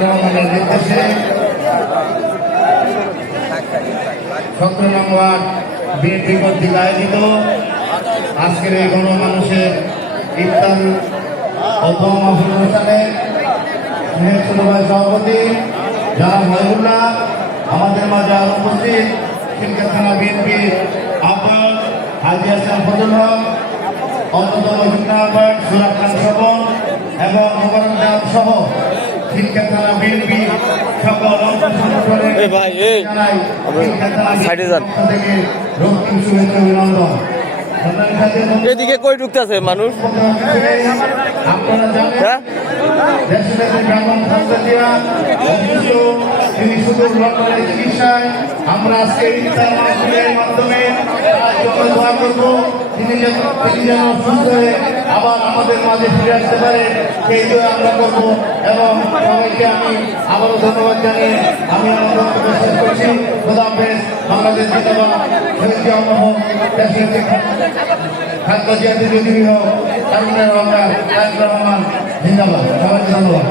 রহমানের নির্দেশে 17 নং ওয়ার্ড বিএনপি কর্তৃক আয়োজিত আজকের এই গণমানুষের ইফতার প্রথম অনুষ্ঠানে সভাপতি যারা মহিবুল্লাহ আমাদের মাঝে আরো উপস্থিত খিলগাঁও থানা বিএনপি আহ্বায়ক হাজী হাসান ফজল হক, অন্যতম যুগ্ম আহ্বায়ক সুরাত খান স্বপন এবং মোবারক দেওয়ান সহ খিলগাঁও থানা বিএনপি সকল থেকে রক্তিম শুভেচ্ছা অভিনন্দন। এদিকে কই ঢুকতেছে মানুষ? আপনারা জানেন তিনি শুধু লন্ডনের চিকিৎসায় আমরা আজকে ইফতার মাহফিলের মাধ্যমে দোয়া করব তিনি যেন সুস্থ হয়ে আবার আমাদের মাঝে ফিরে আসতে পারে সেই দোয়া আমরা করব। এবং সবাইকে আমি আবারও ধন্যবাদ জানিয়ে আমি আমার বক্তব্য শেষ করছি। খোদা হাফেজ। বাংলাদেশ জিন্দাবাদ। শহীদ জিয়া হোক, খাদ্য জিয়াদি যদি হোক, রহমান জিন্দাবাদ। সবাইকে ধন্যবাদ।